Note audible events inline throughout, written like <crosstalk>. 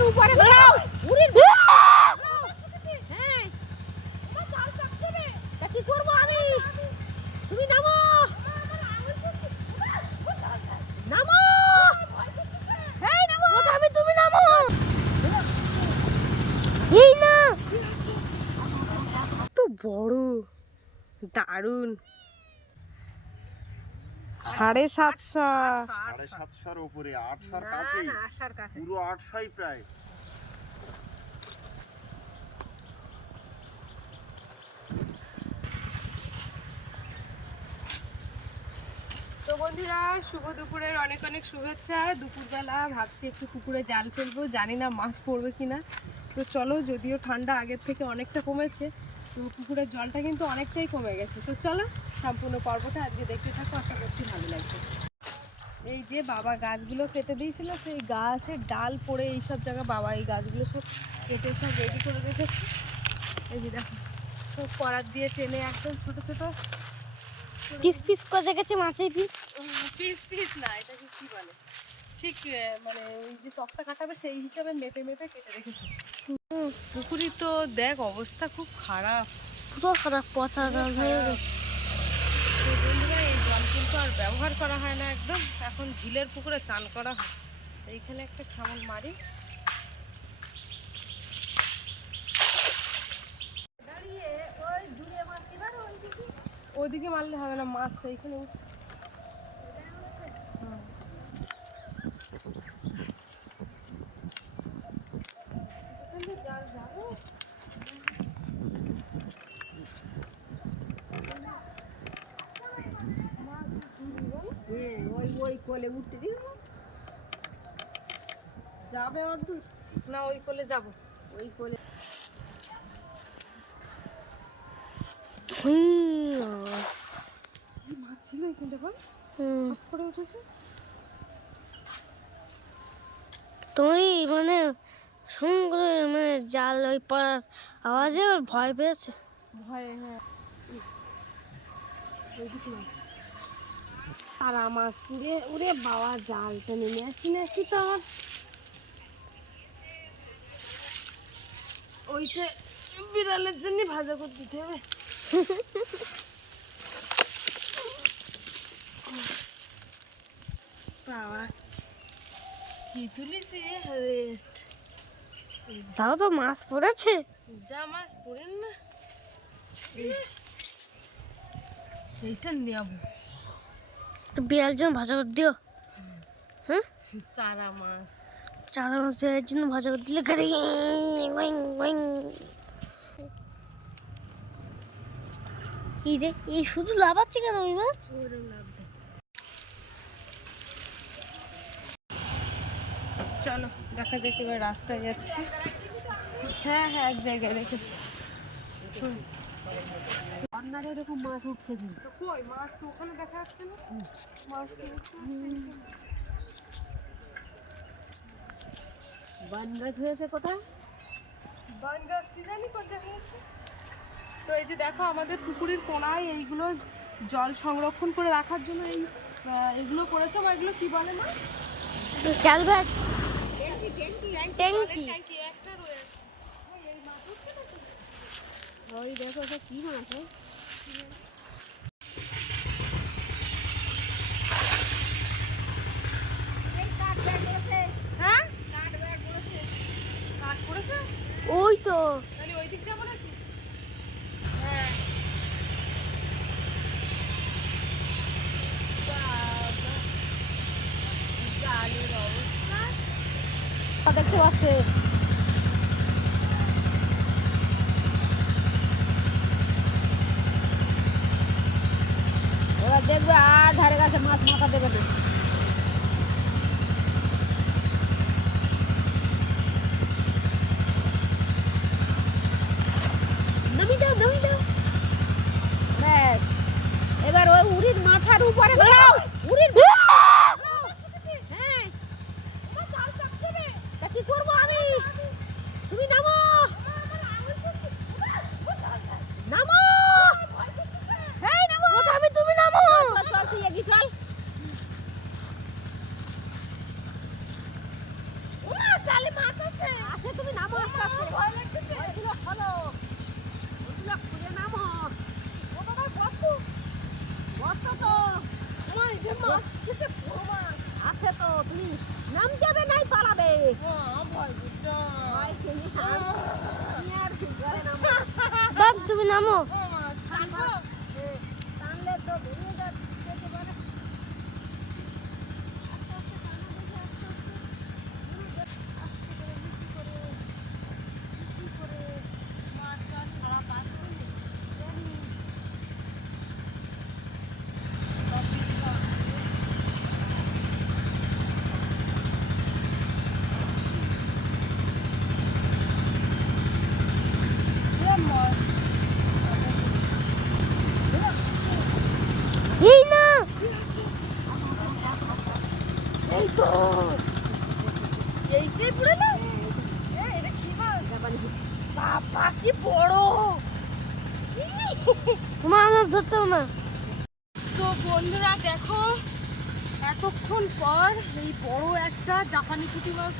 মাথার উপরে উড়ির হ্যাঁ তা কি করব আমি তুমি নামো নামো এই নামো আমি তুমি নামো এই না তো বড় দারুণ সাড়ে সাতশো। সাড়ে সাতশোর উপরে আটশোর কাছে পুরো আটশোই প্রায়। তো বন্ধুরা শুভ দুপুরের অনেক অনেক শুভেচ্ছা। দুপুরবেলা ভাবছি একটু পুকুরে জাল ফেলব। জানি না মাছ পড়বে কিনা। তো চলো যদিও ঠান্ডা আগের থেকে অনেকটা কমেছে তো পুকুরের জলটা কিন্তু অনেকটাই কমে গেছে। তো চলো সম্পূর্ণ পর্বটা আজকে দেখতে থাকো আশা করছি ভালো লাগবে। এই যে বাবা গাছগুলো কেটে দিয়েছিল সেই গাছের ডাল পড়ে এইসব জায়গা বাবা এই গাছগুলো সব কেটে সব রেডি করে রেখেছে। এই যে দেখো সব করার দিয়ে টেনে একদম ছোটো ছোটো পিস পিস করে গেছে মাছের পিস। পিস পিস না এটা কি বলে? ঠিক মানে ওই যে তক্তা কাটাবে সেই হিসাবে মেপে মেপে কেটে রেখেছে। পুকুরি তো দেখ অবস্থা খুব খারাপ। পুরো খারাপ পচা হয়ে গেছে। তো বন্ধুরা এই জল কিন্তু আর ব্যবহার করা হয় না একদম। এখন ঝিলের পুকুরে চান করা হয়। এইখানে একটা খামল মারি। ওইদিকে। মারলে হবে না মাছটা এখানে উঠছে হুম। এখান দিয়ে জাল যাবে? মাছ বলো? ওই ওই কোলে উঠতে দিল যাবে না ওই কোলে ওই কোলে করে উঠেছে মানে সঙ্গে মানে জাল ওই পড়ার আওয়াজে ভয় পেয়েছে ভয়ে হ্যাঁ। তারা মাছ পুড়ে উড়ে বাবা জালটা নেমে আসছি না আসছি তো আমার ওইটা বিড়ালের জন্য ভাজা করে দিতে হবে। বাবা কি তুলিস রেট? তাও তো মাছ পড়েছে? যা মাছ পড়েন না। এইটা- নেব বিড়াল জন্য ভাজা করে দিও। হ্যাঁ? চারা মাছ। চারা মাছ বিড়ালের জন্য ভাজা করে দিলে গাড়ি এই যে এই শুধু লাফাচ্ছে কেন ওই মাছ? চলো দেখা যাক এবার রাস্তায় যাচ্ছি। হ্যাঁ হ্যাঁ এক জায়গায় রেখেছি। রান্নার এরকম মাছ উঠছে কিন্তু। তো কই? মাছ তো ওখানে দেখা যাচ্ছে না? মাছ বান গাছ হয়েছে কোথায়? বান গাছ কি জানি কোথায় হয়েছে তো এই যে দেখো আমাদের পুকুরের কোনায় এইগুলো জল সংরক্ষণ করে রাখার জন্য এই আহ, এগুলো করেছে বা এগুলো কি বলে না ক্যালভার্ট ট্যাঙ্কি ট্যাঙ্কি একটা রয়েছে ওই দেখো এটা কি মাছ? হ্যাঁ? করেছে ওই তো। ওই দিক যাব নাকি হ্যাঁ দেখতে পাচ্ছে? দেখবে আর ধারে মাছ মাথা দেবে না। এবার ওই উড়ির মাথার উপরে উড়ির হ্যাঁ তা কি করব আমি তুমি নামো নামো এই নামো আমি তুমি নামো চল চল তুই এগিয়ে চল ওমা, জালে মাছ আছে দেখেছে বড় মাছ আছে তো তুমি নাম দেবে নাই পালাবে ভয় বুঝছ হয় তুমি আমি আর কি করে নাম বাপ তুমি নামো টানলে তো ভেঙে যাবে যেতে পারে এই না এইটাই পুরো না? এটা কি মাছ? বাবা কি বড়! তোমার না। তো বন্ধুরা দেখো এতক্ষণ পর এই বড় একটা জাপানি পুঁটি মাছ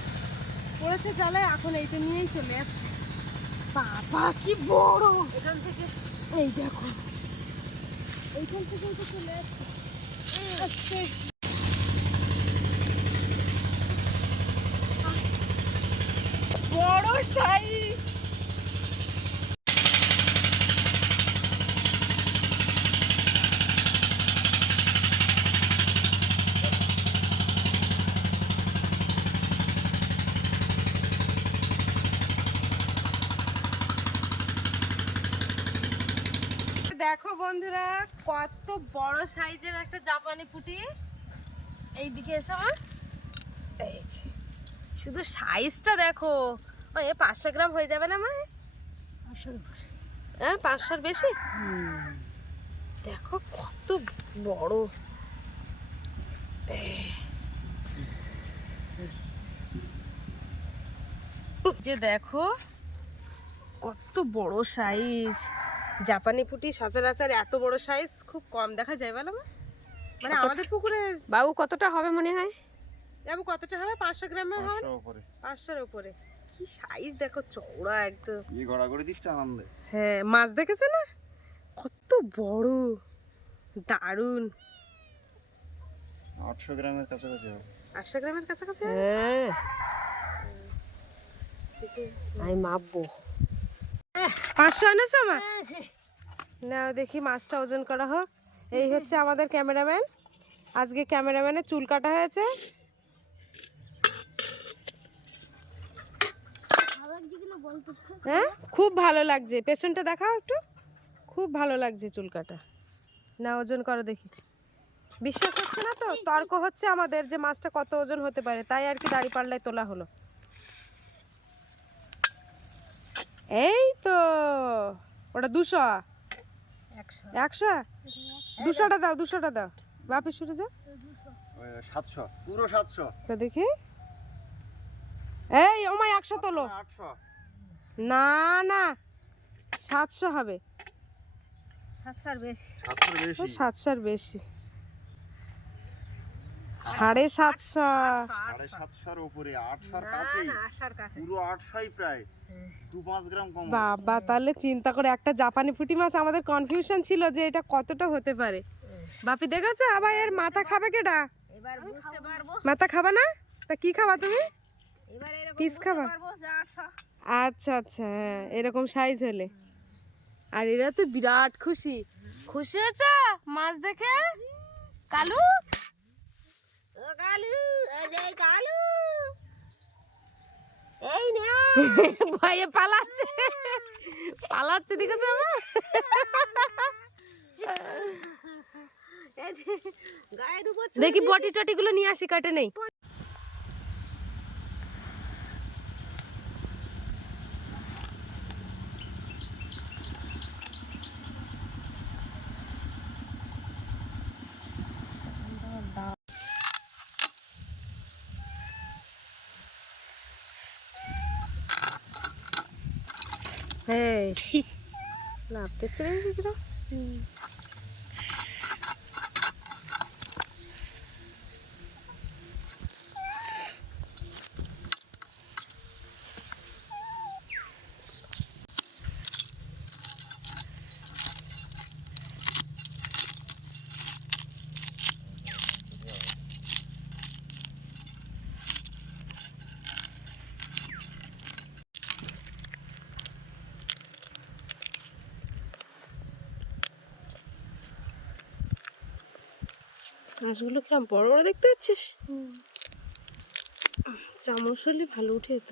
পড়েছে জালে এখন এইটা নিয়েই চলে যাচ্ছে। বাবা কি বড়! এখান থেকে। এই দেখো এইখান থেকে চলে যাচ্ছে। বড় সাইজ। দেখো বন্ধুরা, কত বড় সাইজের একটা জাপানি পুঁটি। এইদিকে এসো। এই শুধু সাইজটা দেখো। ও, এ পাঁচশো গ্রাম হয়ে যাবে না মা? হ্যাঁ পাঁচশোর বেশি? দেখো কত বড়। যে দেখো কত বড় সাইজ জাপানি পুঁটি সচরাচর এত বড় সাইজ খুব কম দেখা যায় বলো মা? মানে আমাদের পুকুরে বাবু কতটা হবে মনে হয়? যাব কতটা হবে? পাঁচশো গ্রামের হবে উপরে। পাঁচশোর উপরে। কি সাইজ দেখো চওড়া একদম। এই গড়াগড়ি দিচ্ছে আনন্দে। হ্যাঁ মাছ দেখেছে না? কত বড় দারুণ। আটশো গ্রামের কাছাকাছি একশো গ্রামের কাছাকাছি হ্যাঁ। আমি মাপবো। পাঁচশো এনেছো আমার? নাও দেখি মাছটা ওজন করা হোক। এই হচ্ছে আমাদের ক্যামেরাম্যান। আজকে ক্যামেরাম্যানের চুল কাটা হয়েছে। হ্যাঁ? খুব ভালো লাগছে। পেছনটা দেখাও একটু। খুব ভালো লাগছে চুল কাটা না ওজন করো দেখি। বিশ্বাস হচ্ছে না তো? তর্ক হচ্ছে আমাদের যে মাছটা কত ওজন হতে পারে। তাই আর কি দাড়ি পাল্লায় তোলা হলো। এই তো। ওটা দুশো। একশো। দুশোটা দাও দুশোটা দাও। বাপে শুনে যাও। ওই সাতশো। পুরো সাতশো। দেখি। এই ওমায় একশো তোলো। আটশো। না না। সাতশো হবে। সাতশোর বেশি। সাতশোর বেশি? সাড়ে সাতশো। সাড়ে সাতশোর উপরে আটশোর কাছে। পুরো আটশোই প্রায়। দু পাঁচ গ্রাম কম বাবা তাহলে চিন্তা করে একটা জাপানি ফুটি মাছ আমাদের কনফিউশন ছিল যে এটা কতটা হতে পারে। বাপি দেখেছ? আবার এর মাথা খাবে কেডা? এবার বুঝতে পারব। মাথা খাবা না? তা কি খাবা তুমি? পিস খাবা। আচ্ছা আচ্ছা হ্যাঁ এরকম সাইজ হলে। আর এরা তো বিরাট খুশি। খুশি হয়েছে? মাছ দেখে? কালু? কালু কালু। এই না। <laughs> ভয়ে পালাচ্ছে। পালাচ্ছে দেখেছ? আমার দেখি বটি টটি গুলো নিয়ে আসি কাটে নেই। হ্যাঁ লাভতে চলে গেছে মাছগুলো কিরম বড় বড় দেখতে পাচ্ছিস? চামচ হলে ভালো উঠে যেত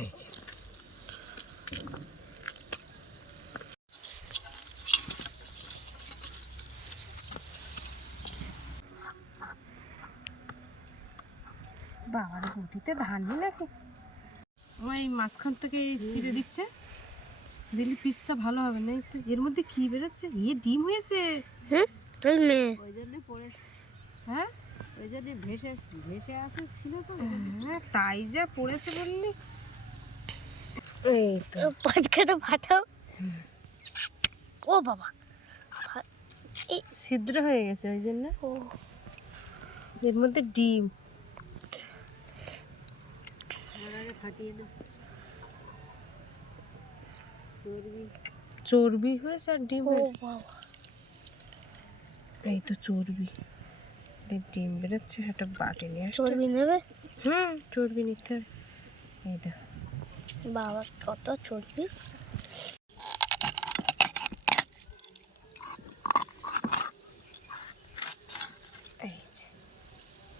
এই যে। গুটিতে ধান নাকি ওই মাঝখান থেকে চিড়ে দিচ্ছে। দিলে পিসটা ভালো হবে না এই তো এর মধ্যে কি বেরোচ্ছে? ইয়ে ডিম হয়েছে। হ্যাঁ মেয়ে ওই পড়েছে। হ্যাঁ? ওই ভেসে ভেসে আসে ছিল তো। হ্যাঁ তাই যা পড়েছে বললি। এই তো। পাটকাটা ফাটাও। ও বাবা ছিদ্র হয়ে গেছে ওই জন্য। ও। এর মধ্যে ডিম আমার আগে ফাটিয়ে না চর্বি। চর্বি হয়েছে আর ডিম হয়েছে? এই তো চর্বি। ডিম বেরোচ্ছে একটা বাটি নিয়ে চর্বি নেবে? হুম চর্বি নিতে হবে। এই দেখ। বাবা কত চর্বি। এই যে।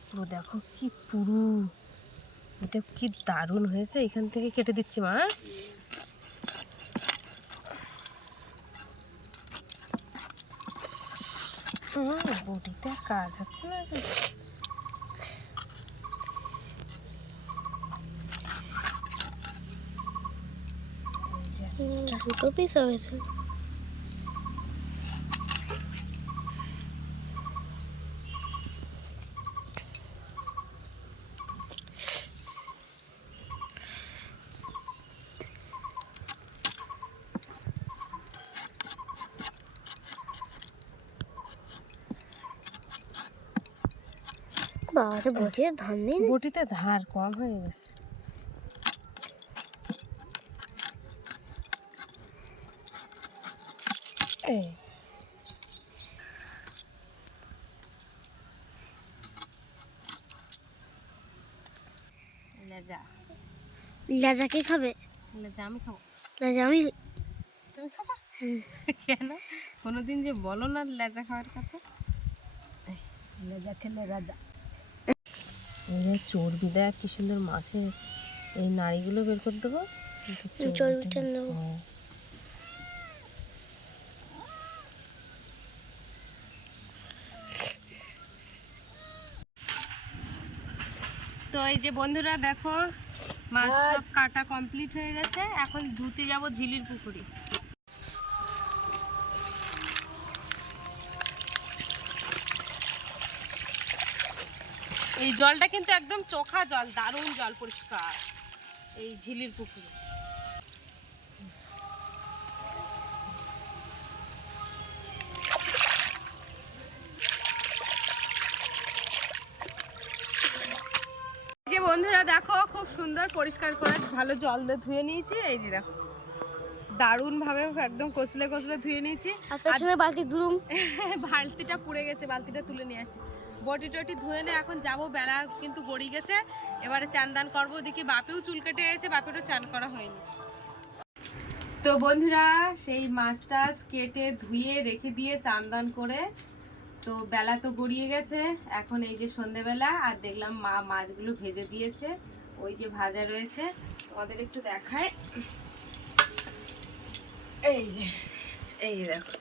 পুরো দেখো কি পুরু এটা কি দারুণ হয়েছে, এখান থেকে কেটে দিচ্ছি মা? বটিতে কাজ হচ্ছে না দুটো পিস হয়েছে। বাবা তো বটিয়ে ধান নেই না বটিতে ধার কম হয়ে গেছে। এই। লেজা লেজা কে খাবে? লেজা আমি খাব। লেজা আমি তুমি খাবা? কেন? কোনোদিন যে বলো না লেজা খাওয়ার কথা? লেজা খেলে রাজা। এই চর্বি দেখ কি সুন্দর মাছের এই নাড়িগুলো বের করে দেবো চর্বিটা নেব। হ্যাঁ। তো এই যে বন্ধুরা দেখো মাছ সব কাটা কমপ্লিট হয়ে গেছে এখন ধুতে যাব ঝিলির পুকুরি এই জলটা কিন্তু একদম চোখা জল দারুণ জল পরিষ্কার। এই ঝিলির পুকুরে। যে বন্ধুরা দেখো খুব সুন্দর পরিষ্কার করে ভালো জল দিয়ে ধুয়ে নিয়েছি। এই যে দেখো দারুণ ভাবে একদম কচলে কচলে ধুয়ে নিয়েছি। আর পেছনে বালতি দুরুম <laughs> বালতিটা পুড়ে গেছে বালতিটা তুলে নিয়ে আসছি। বটি টটি ধুয়ে নিয়ে এখন যাব, বেলা কিন্তু গড়িয়ে গেছে। এবারে চান দান করব, দেখি বাপেও চুল কেটে গেছে, বাপেরও চান করা হয়নি। তো বন্ধুরা, সেই মাছ টাছ কেটে ধুয়ে রেখে দিয়ে চান দান করে, তো বেলা তো গড়িয়ে গেছে, এখন এই যে সন্ধেবেলা, আর দেখলাম মা মাছগুলো ভেজে দিয়েছে, ওই যে ভাজা রয়েছে, তোমাদের একটু দেখায় এই যে এই যে দেখো,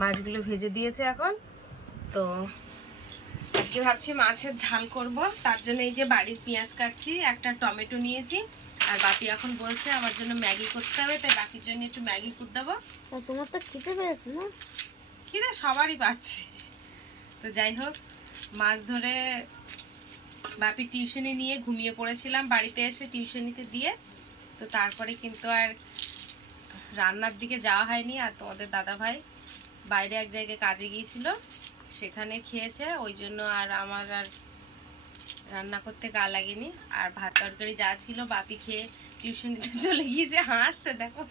মাছগুলো ভেজে দিয়েছে এখন, তো আজকে ভাবছি মাছের ঝাল করব। তার জন্য এই যে বাড়ির পেঁয়াজ কাটছি একটা টমেটো নিয়েছি আর বাপি এখন বলছে আমার জন্য ম্যাগি করতে হবে তাই বাপির জন্য একটু ম্যাগি করে দেবো। তোমার তো খেতে পেরেছ না? খিদে সবারই পাচ্ছি। তো যাই হোক মাছ ধরে বাপি টিউশনি নিয়ে ঘুমিয়ে পড়েছিলাম বাড়িতে এসে টিউশনিতে দিয়ে। তো তারপরে কিন্তু আর রান্নার দিকে যাওয়া হয়নি আর তোমাদের দাদা ভাই বাইরে এক জায়গায় কাজে গিয়েছিল। সেখানে খেয়েছে, ওই জন্য আর আমার আর রান্না করতে গা লাগেনি। আর ভাত তরকারি যা ছিল বাপি খেয়ে টিউশন <laughs> চলে গিয়েছে, হাসছে, দেখো।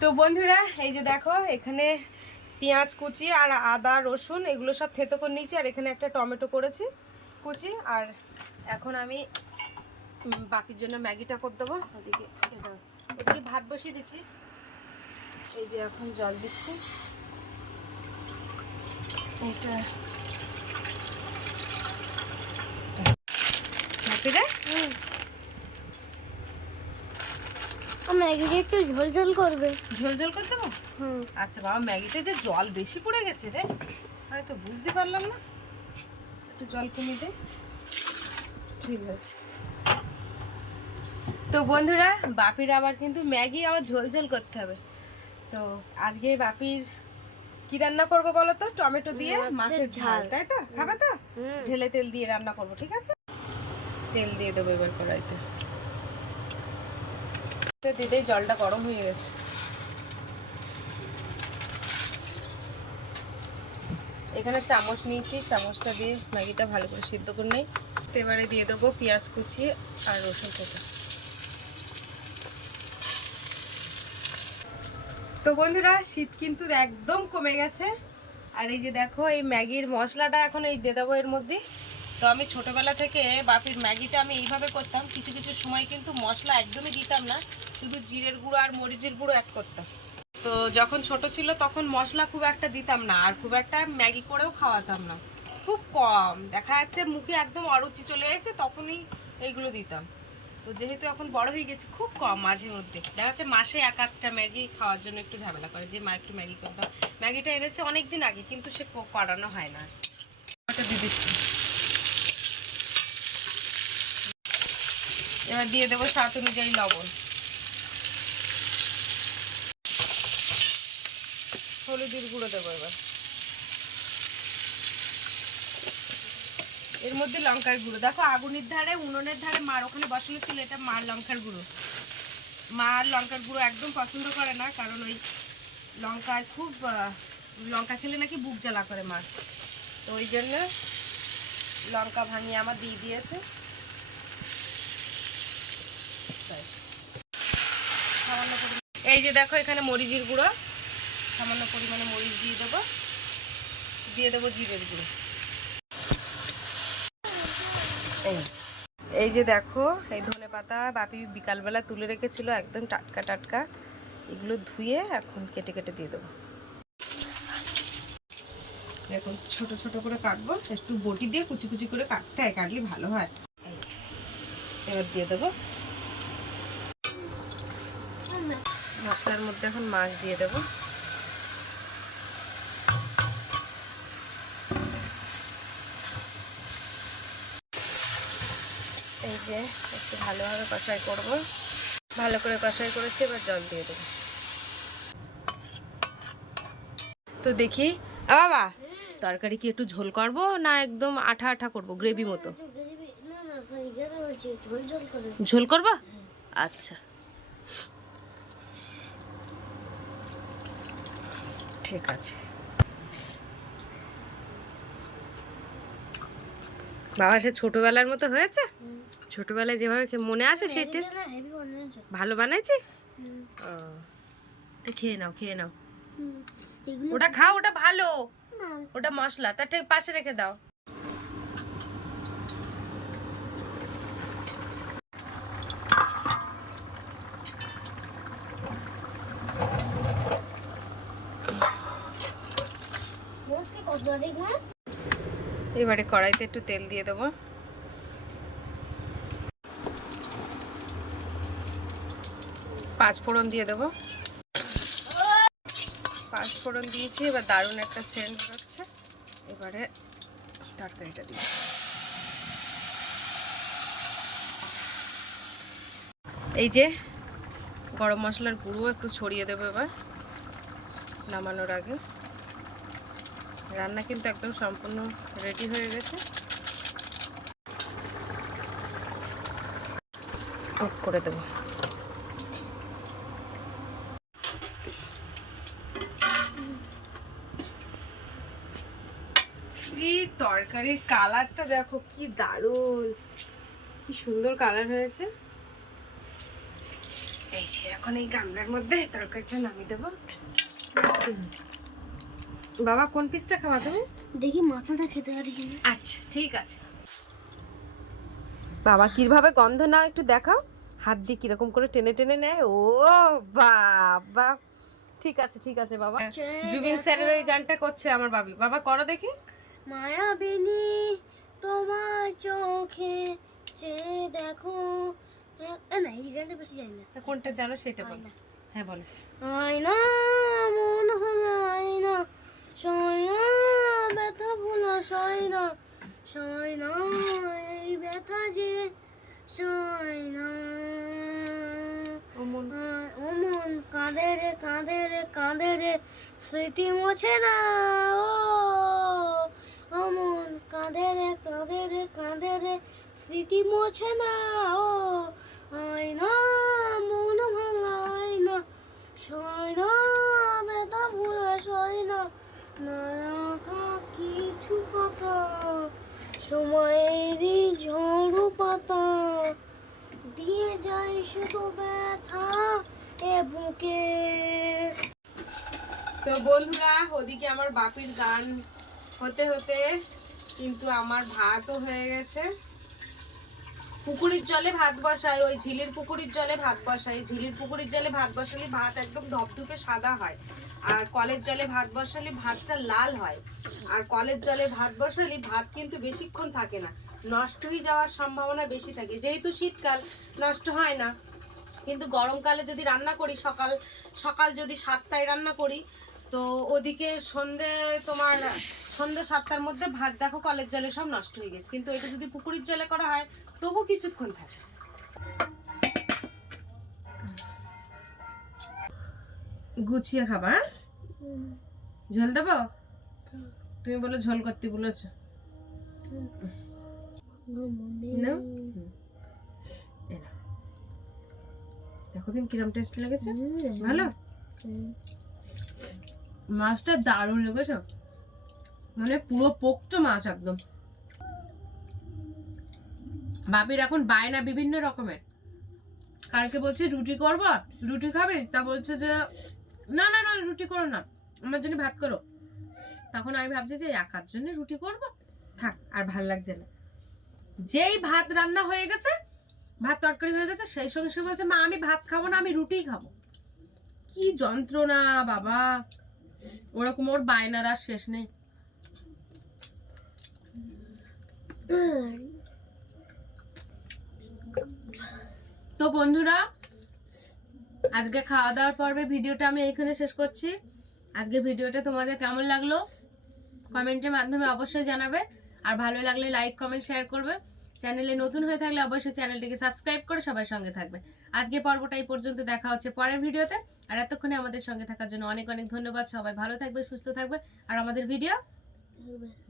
তো বন্ধুরা, এই যে দেখো, এখানে পেঁয়াজ কুচি আর আদা, রসুন, এগুলো সব থেতো করে নিয়েছি, আর এখানে একটা টমেটো করেছি কুচি। আর এখন আমি বাপির জন্য ম্যাগিটা করে দেবো। ওদিকে এদিকে ভাত বসিয়ে দিচ্ছি। এই যে এখন জল দিচ্ছি। এটা ম্যাগিটা একটু করবে। করে দেবো হুম। আচ্ছা বাবা ম্যাগিতে যে জল বেশি পড়ে গেছে রে হয়তো বুঝতে পারলাম না। একটু জল কমিয়ে দে। ঠিক আছে। তো বন্ধুরা বাপির আবার কিন্তু ম্যাগি আবার ঝোল ঝোল করতে হবে। তো আজকে বাপির কি রান্না করব বলো তো? টমেটো দিয়ে মাছের ঝাল। তাই তো? খাবে তো? ঢেলে তেল দিয়ে রান্না করব ঠিক আছে? তেল দিয়ে দেবো এবার কড়াইতে। দিতেই জলটা গরম হয়ে গেছে। এখানে চামচ নিয়েছি চামচটা দিয়ে ম্যাগিটা ভালো করে সিদ্ধ করে নেই। এবারে দিয়ে দেবো পেঁয়াজ কুচি আর রসুন কুচি। তো বন্ধুরা, শীত কিন্তু একদম কমে গেছে। আর এই যে দেখো, এই ম্যাগির মশলাটা এখন এই দিয়ে দেবো এর মধ্যে। তো আমি ছোটবেলা থেকে বাপির ম্যাগিটা আমি এইভাবে করতাম, কিছু কিছু সময় কিন্তু মশলা একদমই দিতাম না, শুধু জিরের গুঁড়ো আর মরিচের গুঁড়ো অ্যাড করতাম। তো যখন ছোট ছিল তখন মশলা খুব একটা দিতাম না, আর খুব একটা ম্যাগি করেও খাওয়াতাম না। খুব কম, দেখা যাচ্ছে মুখে একদম অরুচি চলে এসে তখনই এইগুলো দিতাম। তো যেহেতু এখন বড় হয়ে গেছে, খুব কম মাঝে মধ্যে। দেখা যাচ্ছে মাসে এক আধটা ম্যাগি খাওয়ার জন্য একটু ঝামেলা করে। যে মা একটু ম্যাগি করে ম্যাগিটা এনেছে অনেক দিন আগে, কিন্তু সে করানো হয় না। দিয়ে দিচ্ছি। এবার দিয়ে দেবো স্বাদ অনুযায়ী লবণ। হলুদের গুঁড়ো দেবো এবার। এর মধ্যে লঙ্কার গুঁড়ো। দেখো, আগুনের ধারে, উনুনের ধারে মার ওখানে বসানো ছিল, এটা মার লঙ্কার গুঁড়ো। মার লঙ্কার গুঁড়ো একদম পছন্দ করে না, কারণ ওই লঙ্কায় খুব লঙ্কা খেলে নাকি বুক জ্বালা করে মার। তো ওই জন্য লঙ্কা ভাঙিয়ে আমার দিয়ে দিয়েছে। এই যে দেখো, এখানে মরিচের গুঁড়ো। সামান্য পরিমাণে মরিচ দিয়ে দেবো। দিয়ে দেবো জিরের গুঁড়ো। এই এই যে দেখো এই ধনে পাতা বাপি বিকালবেলা তুলে রেখেছিল একদম টাটকা টাটকা। এগুলো ধুয়ে এখন কেটে কেটে দিয়ে দেবো। এখন ছোট ছোট করে কাটবো একটু বটি দিয়ে কুচি কুচি করে কাটতে হয় কাটলে ভালো হয়। এবার দিয়ে দেবো। মশলার মধ্যে এখন মাছ দিয়ে দেবো। যে একটু ভালোভাবে কষাই করব। ভালো করে কষাই করেছি, এবার জল দিয়ে দেবো। তো দেখি বাবা, তরকারি কি একটু ঝোল করব না একদম আঠা আঠা করব, গ্রেভি মতো? ঝোল করব? আচ্ছা। ঠিক আছে। বাবা, সে ছোটবেলার মতো হয়েছে? ছোটবেলায় যেভাবে মনে আছে সেই টেস্ট ভালো বানাইছি? ও। খেয়ে নাও খেয়ে নাও। ওটা খাও ওটা ভালো। ওটা মশলা তার ঠিক পাশে রেখে দাও। এবারে কড়াইতে একটু তেল দিয়ে দেবো। পাঁচ ফোড়ন দিয়ে দেবো। পাঁচ ফোড়ন দিয়েছি, এবার দারুণ একটা সেন্ট হচ্ছে এবারে তরকারিটা দিই এই যে গরম মশলার গুঁড়ো একটু ছড়িয়ে দেবো এবার, নামানোর আগে। রান্না কিন্তু একদম সম্পূর্ণ রেডি হয়ে গেছে। করে দেবো এই তরকারির কালারটা দেখো কি দারুণ। কি সুন্দর কালার হয়েছে। এই যে এখন এই গামলার মধ্যে তরকারিটা নামিয়ে দেবো। বাবা কোন পিসটা খাওয়া তুমি? দেখি মাথাটা খেতে পারি আচ্ছা ঠিক আছে। বাবা কীভাবে গন্ধ না একটু দেখাও। হাত দিয়ে কীরকম করে টেনে টেনে নেয়। ও বাবা। ঠিক আছে ঠিক আছে বাবা। জুবিন স্যারের ওই গানটা করছে আমার বাবি। বাবা করো দেখি। মায়াবিনী তোমার চোখে চেয়ে দেখো। না এই গানটা বেশি জানি না। কোনটা জানো সেটা বলো। হ্যাঁ বলো। আয়না মন ভাঙা আয়না। সয়না ব্যথা ভোলা সয়না। সয়না এই ব্যথা যে সয়না। ও মন আ- ও মন কাঁদে রে কাঁদে রে কাঁদে রে স্মৃতি মোছে না ও। ও মন কাঁদে রে কাঁদে রে কাঁদে রে স্মৃতি মোছে না, ও আয়না, মন ভাঙা আয়না সয়না বেতা ভুলা সয়না না রাখা কিছু কথা, সময়েরই ঝড় পাতা, দিয়ে যায় শুধু ব্যথা এ বুকে। তো বন্ধুরা, ওদিকে আমার বাপির গান হতে হতে কিন্তু আমার ভাতও হয়ে গেছে। পুকুরির জলে ভাত বসাই, ওই ঝিলির পুকুরির জলে ভাত বসাই। ঝিলির পুকুরির জলে ভাত বসালে ভাত একদম ধপধপে সাদা হয়। আর কলের জলে ভাত বসালে ভাতটা লাল হয়। আর কলের জলে ভাত বসালে ভাত কিন্তু বেশিক্ষণ থাকে না। নষ্ট হয়ে যাওয়ার সম্ভাবনা বেশি থাকে। যেহেতু শীতকাল, নষ্ট হয় না। কিন্তু গরমকালে যদি রান্না করি, সকাল সকাল যদি সাতটায় রান্না করি, তো ওদিকে সন্ধে তোমার সন্ধে সাতটার মধ্যে ভাত দেখো কলের জলে সব নষ্ট হয়ে গেছে। কিন্তু এটা যদি পুকুরের জলে করা হয় তবু কিছুক্ষণ থাকে। গুছিয়ে খাবা হ্যাঁ? ঝোল দেবো? তুমি বলো ঝোল করতে বলেছ। দেখো দিন কিরম টেস্ট লেগেছে? ভালো? মাছটা দারুণ লেগেছে। মানে পুরো পোক্ত মাছ একদম। বাপির এখন বায়না বিভিন্ন রকমের। কালকে বলছে, রুটি করব, রুটি খাবে? তা বলছে যে, না না না, রুটি করো না, আমার জন্য ভাত করো। তখন আমি ভাবছি যে একার জন্য রুটি করব? থাক, আর ভালো লাগছে না। যেই ভাত রান্না হয়ে গেছে, ভাত তরকারি হয়ে গেছে, সেই সঙ্গে সে বলছে, মা, আমি ভাত খাব না, আমি রুটিই খাব। কি যন্ত্রণা, বাবা। ওরকম ওর বায়নার আর শেষ নেই। তো বন্ধুরা, আজকে খাওয়া দাওয়ার পর্বে ভিডিওটা আমি এইখানে শেষ করছি। আজকে ভিডিওটা তোমাদের কেমন লাগল? কমেন্টের মাধ্যমে অবশ্যই জানাবে। আর ভালো লাগলে লাইক কমেন্ট শেয়ার করবে। চ্যানেলে নতুন হয়ে থাকলে অবশ্যই চ্যানেলটিকে সাবস্ক্রাইব করে সবাই সঙ্গে থাকবে। আজকে পর্বটা এই পর্যন্ত দেখা হচ্ছে পরের ভিডিওতে। আর এতক্ষণে আমাদের সঙ্গে থাকার জন্য অনেক অনেক ধন্যবাদ। সবাই ভালো থাকবে, সুস্থ থাকবে। আর আমাদের ভিডিও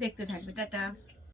দেখতে থাকবে। টাটা।